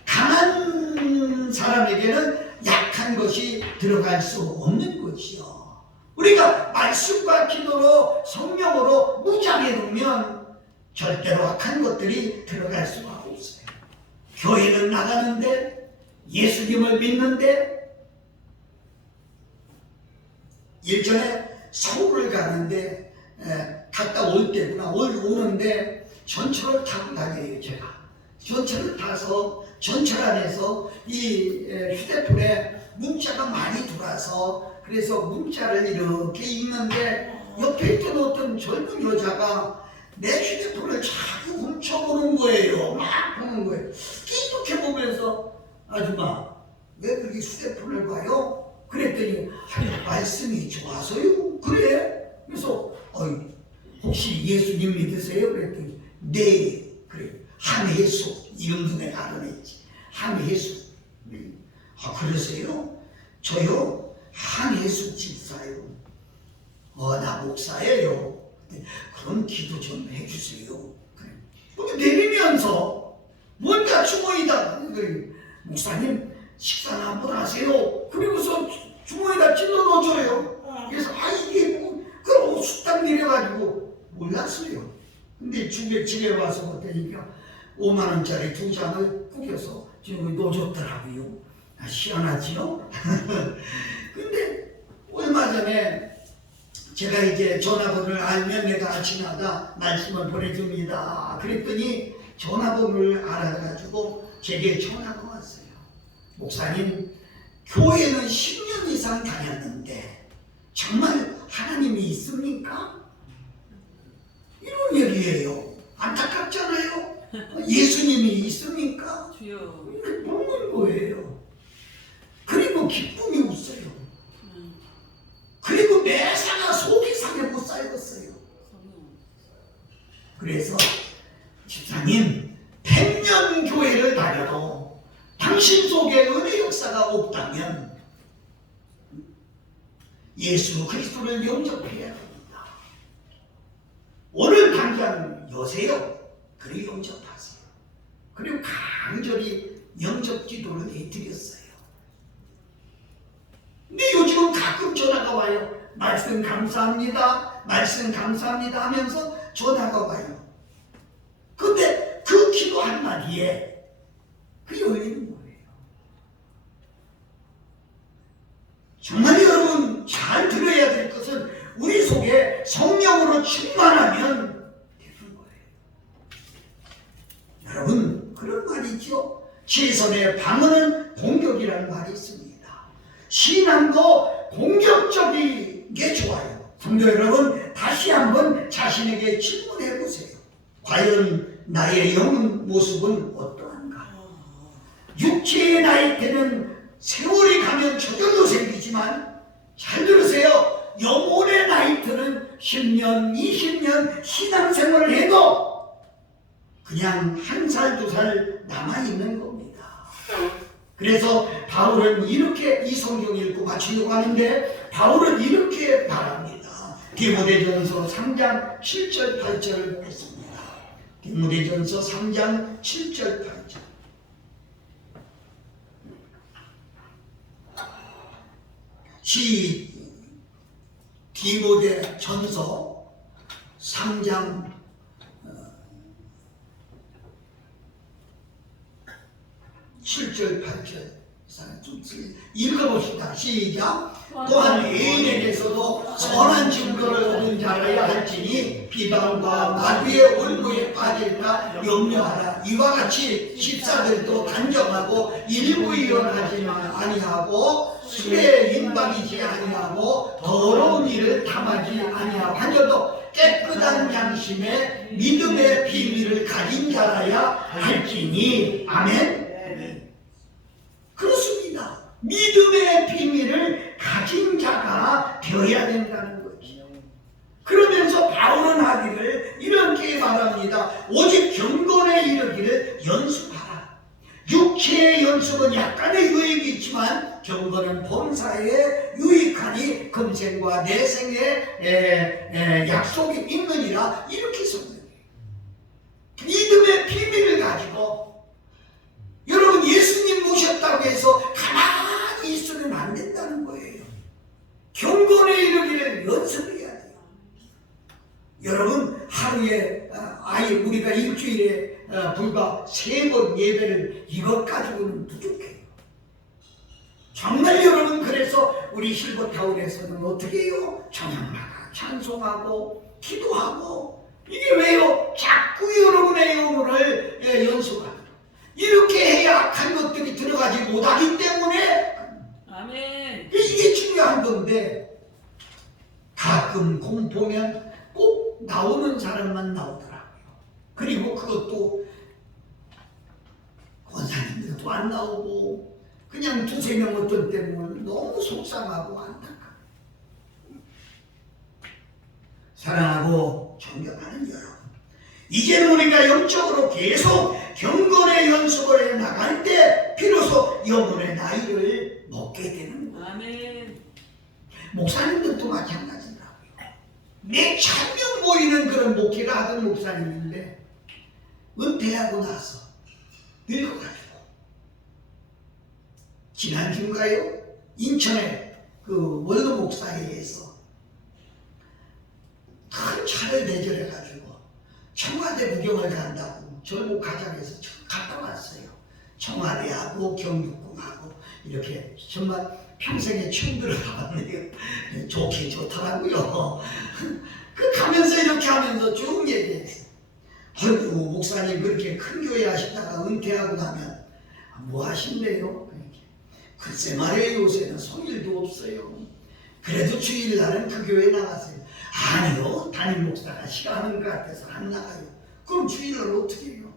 강한 사람에게는 약한 것이 들어갈 수 없는 것이요. 우리가 말씀과 기도로 성령으로 무장해 놓으면 절대로 악한 것들이 들어갈 수가 없어요. 교회는 나가는데 예수님을 믿는데 예전에 서울을 가는데 갔다 올 때구나 오는데 전철을 타고 다녀요. 제가 전철을 타서 전철 안에서 이 휴대폰에 문자가 많이 들어와서 그래서 문자를 이렇게 읽는데 옆에 있던 어떤 젊은 여자가 내 휴대폰을 자꾸 훔쳐보는 거예요. 막 보는 거예요. 이렇게 보면서 아줌마 왜 그렇게 휴대폰을 봐요? 그랬더니 말씀이 좋아서요. 그래? 그래서 혹시 예수님 믿으세요? 그랬더니 네. 그래. 한혜수 이름도 내가 알아냈지. 한혜수. 아 그러세요? 저요 한혜수 집사요. 나 목사예요. 그럼 기도 좀 해주세요. 그래. 내리면서 뭔가 주머니다. 목사님 식사는 한번 하세요. 그리고서 주머니에다 찔러 넣어줘요. 그래서 이게 뭐 그럼 숙당 내려가지고 몰랐어요. 근데 집에 와서 보니까 5만 원짜리 2장을 구겨서 지금 넣어줬더라고요. 시원하지요? 근데 얼마 전에 제가 이제 전화번호를 알면 내가 아침마다 말씀을 보내줍니다. 그랬더니 전화번호를 알아가지고 제게 전화가 왔어요. 목사님, 교회는 10년 이상 다녔는데 정말 하나님이 있습니까? 이런 얘기예요. 안타깝잖아요. 예수님이 있습니까? 주여. 이렇게 묻는 거예요. 그리고 기쁨이 없어요. 그리고 매사가 속이 상해 못 살겠어요. 그래서 집사님 100년 교회를 다녀도 당신 속에 은혜 역사가 없다면 예수 그리스도를 영접해야 합니다. 오늘 당장 여세요. 그리고 영접하세요. 그리고 간절히 영접 기도를 해드렸어요. 근데 요즘은 가끔 전화가 와요. 말씀 감사합니다. 말씀 감사합니다 하면서 전화가 와요. 근데 그 기도 한마디에 그 열리는 거예요. 정말 여러분 잘 들어야 될 것은 우리 속에 성령으로 충만하면 되는 거예요. 여러분 그런 말이죠. 시선의 방어는 공격이라는 말이 있습니다. 신앙도 공격적인 게 좋아요. 성도 여러분 다시 한번 자신에게 질문해 보세요. 과연 나의 영 모습은 어떠한가? 육체의 나이 때는 세월이 가면 저절로 생기지만 잘 들으세요. 영혼의 나이트는 10년, 20년 신앙생활을 해도 그냥 1살, 2살 남아있는 겁니다. 그래서 바울은 이렇게 이 성경 읽고 마치려고 하는데 바울은 이렇게 말합니다. 디모데전서 3장 7절 8절을 보겠습니다. 디모데전서 3장 7절 8절 디모데전서 3장 7절 8절 좀 읽어봅시다. 시작. 또한 애인에게서도 선한 증거를 얻은 자라야 할지니 비방과 마귀의 올무에 빠질까 염려하라. 이와 같이 집사들도 단정하고 일부이언하지 아니하고 술에 임박이지 아니하고 더러운 일을 탐하지 아니하고 한절도 깨끗한 양심에 믿음의 비밀을 가진 자라야 할지니. 아멘. 그렇습니다. 믿음의 비밀을 가진 자가 되어야 된다는 거죠. 그러면서 바울은 하기를 이렇게 말합니다. 오직 경건에 이르기를 연습하라. 육체의 연습은 약간의 유익이 있지만 경건은 본사에 유익하니 금생과 내생에 약속이 있느니라. 이렇게 설명해요. 믿음의 비밀을 가지고 여러분 예수님 모셨다고 해서 가만히 있으면 안 된다는 거예요. 경건에 이르기를 연습해야 돼요. 여러분 하루에 아예 우리가 일주일에 불과 3번 예배를 이것 가지고는 부족해요. 정말 여러분 그래서 우리 실버타운에서는 어떻게 해요? 찬양하고 찬송하고 기도하고 이게 왜요? 자꾸 여러분의 영혼을 연습하고 이렇게 해야 악한 것들이 들어가지 못하기 때문에 아멘. 이게 중요한 건데 가끔 공포면 꼭 나오는 사람만 나오더라고요. 그리고 그것도 권사님들도 안 나오고 그냥 2-3명 어떤 때는 너무 속상하고 안타까워. 사랑하고 존경하는 여러분, 이제는 우리가 영적으로 계속 경건의 연습을 해 나갈 때 비로소 영혼의 나이를 먹게 되는 거예요. 아멘. 목사님들도 마찬가지더라고요. 매 천명 모이는 그런 목회를 하던 목사님인데 은퇴하고 나서 늙어가지고 지난주인가요? 인천의 그 원로 목사회에서 큰 차를 대절해가지고 청와대 구경을 간다고 저를 가자고 해서 갔다 왔어요. 청와대하고 경복궁하고 이렇게 정말 평생에 처음 들어가봤네요. 좋긴 좋더라고요. 그 가면서 이렇게 하면서 쭉 얘기했어요. 아이고 목사님 그렇게 큰 교회 하시다가 은퇴하고 나면 뭐 하신대요? 글쎄 말이에요. 요새는 성일도 없어요. 그래도 주일날은 그 교회 나가세요. 아니요, 담임 목사가 싫어하는 것 같아서 안 나가요. 그럼 주일날 어떻게 해요?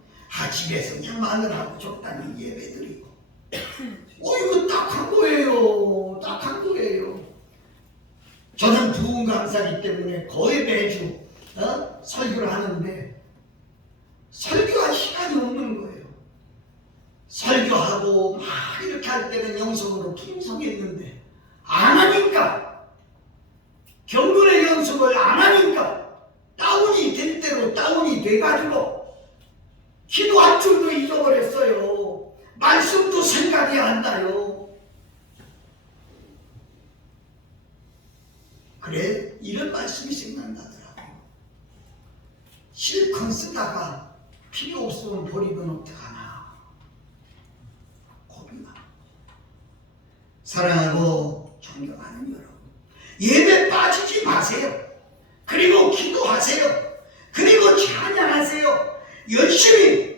집에서 그냥 마늘하고 적당히 예배드리고. 이거 딱한 거예요. 딱한 거예요. 저는 부흥 강사이기 때문에 거의 매주 설교를 하는데 설교할 시간이 없는 거예요. 설교하고 막 이렇게 할 때는 영성으로 풍성했는데 안 하니까, 경건의 연습을 안 하니까 다운이 될 대로 다운이 돼가지고 기도할 줄도 잊어버렸어요. 말씀도 생각이 안 나요. 그래, 이런 말씀이 생각나더라고요. 실컷 쓰다가 필요 없으면 버리면 어떡하나. 겁이 나. 사랑하고 존경하는 여러분, 예배 빠지지 마세요. 그리고 기도하세요. 그리고 찬양하세요. 열심히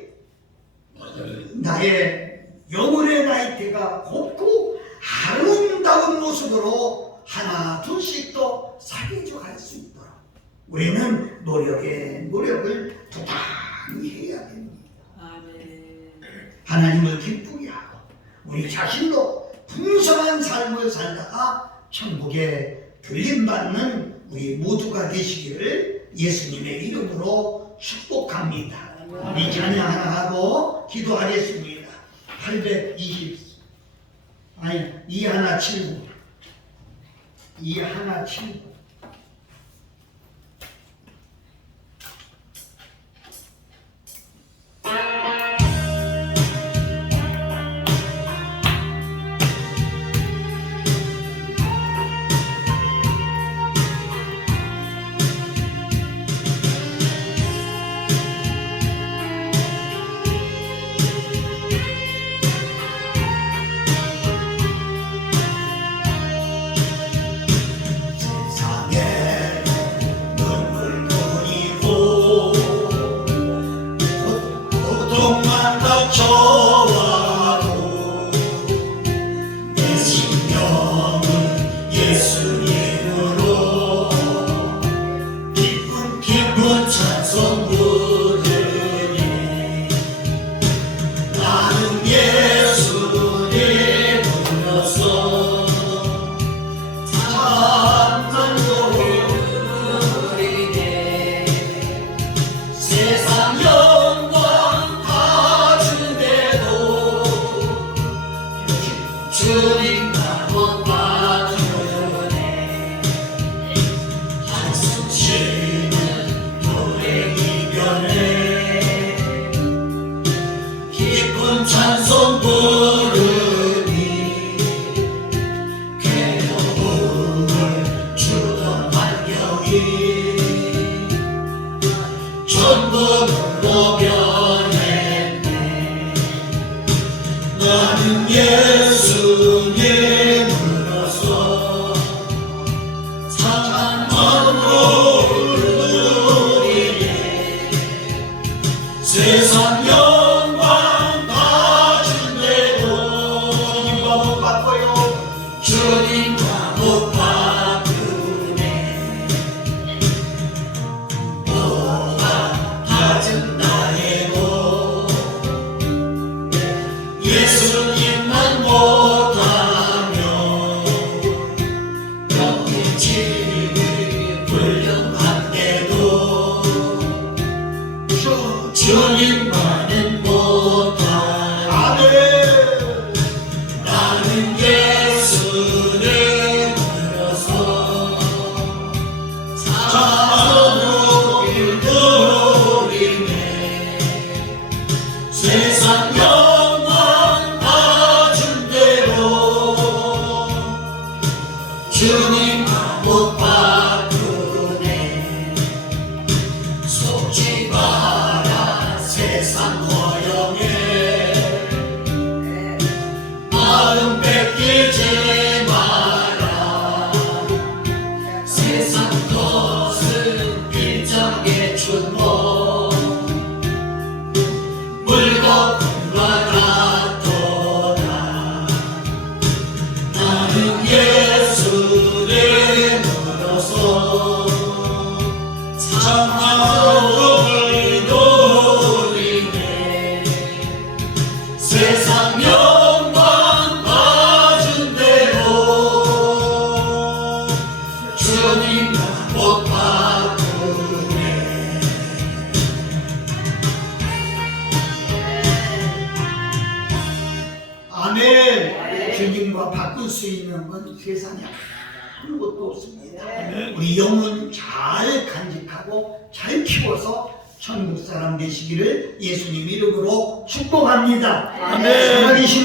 나의 영혼의 나이테가 곱고 아름다운 모습으로 하나 둘씩 또 사귀어 갈 수 있도록 우리는 노력을 부단히 해야 됩니다. 아멘. 하나님을 기쁘게 하고 우리 자신도 풍성한 삶을 살다가 천국에 들림받는 우리 모두가 되시기를 예수님의 이름으로 축복합니다. 우리 찬양 하나 하고 기도하겠습니다. 2179 세상에 눈물 보이고 고통만 닥쳐와도 내 심령은 예수님으로 기쁜 찬송 부르니 나는 예수님으로서 세상 영광 가진대도 주님만 못 받으네. 한숨 쉬는 노래 이별에 기쁜 찬송 부르니 괴로움을 주던 환경이 천국으로 변했네. 나는 예수님으로서 찬양으로 부르리네. 세상 영광 가진대도 주님과 못 바꿔요. 주님과 못 바꾸네. 낮은 나에도 예수님만 못하면 영의지 불륜한데도 주님만은 못하네. 나는 예수님으로서 찬양으로 부르리네. 세상 영광 가진 대로 주님만 못 바꾸네. 속지 마라 세상 허영에 마음 뺏기지 마라. 세상 것은 빈정의 춘모 물거품과 같도다. 나는 예수님으로서 찬양을 돌리네. 세상 영광 가진 대로 주님만 못 바꾸네. 아멘. 주님과 바꿀 수 있는 건 세상에 아무것도 없습니다. 우리 영혼 잘 간직하고 잘 키워서 천국 사람 되시기를 예수님 이름으로 축복합니다. 아멘. 살아계신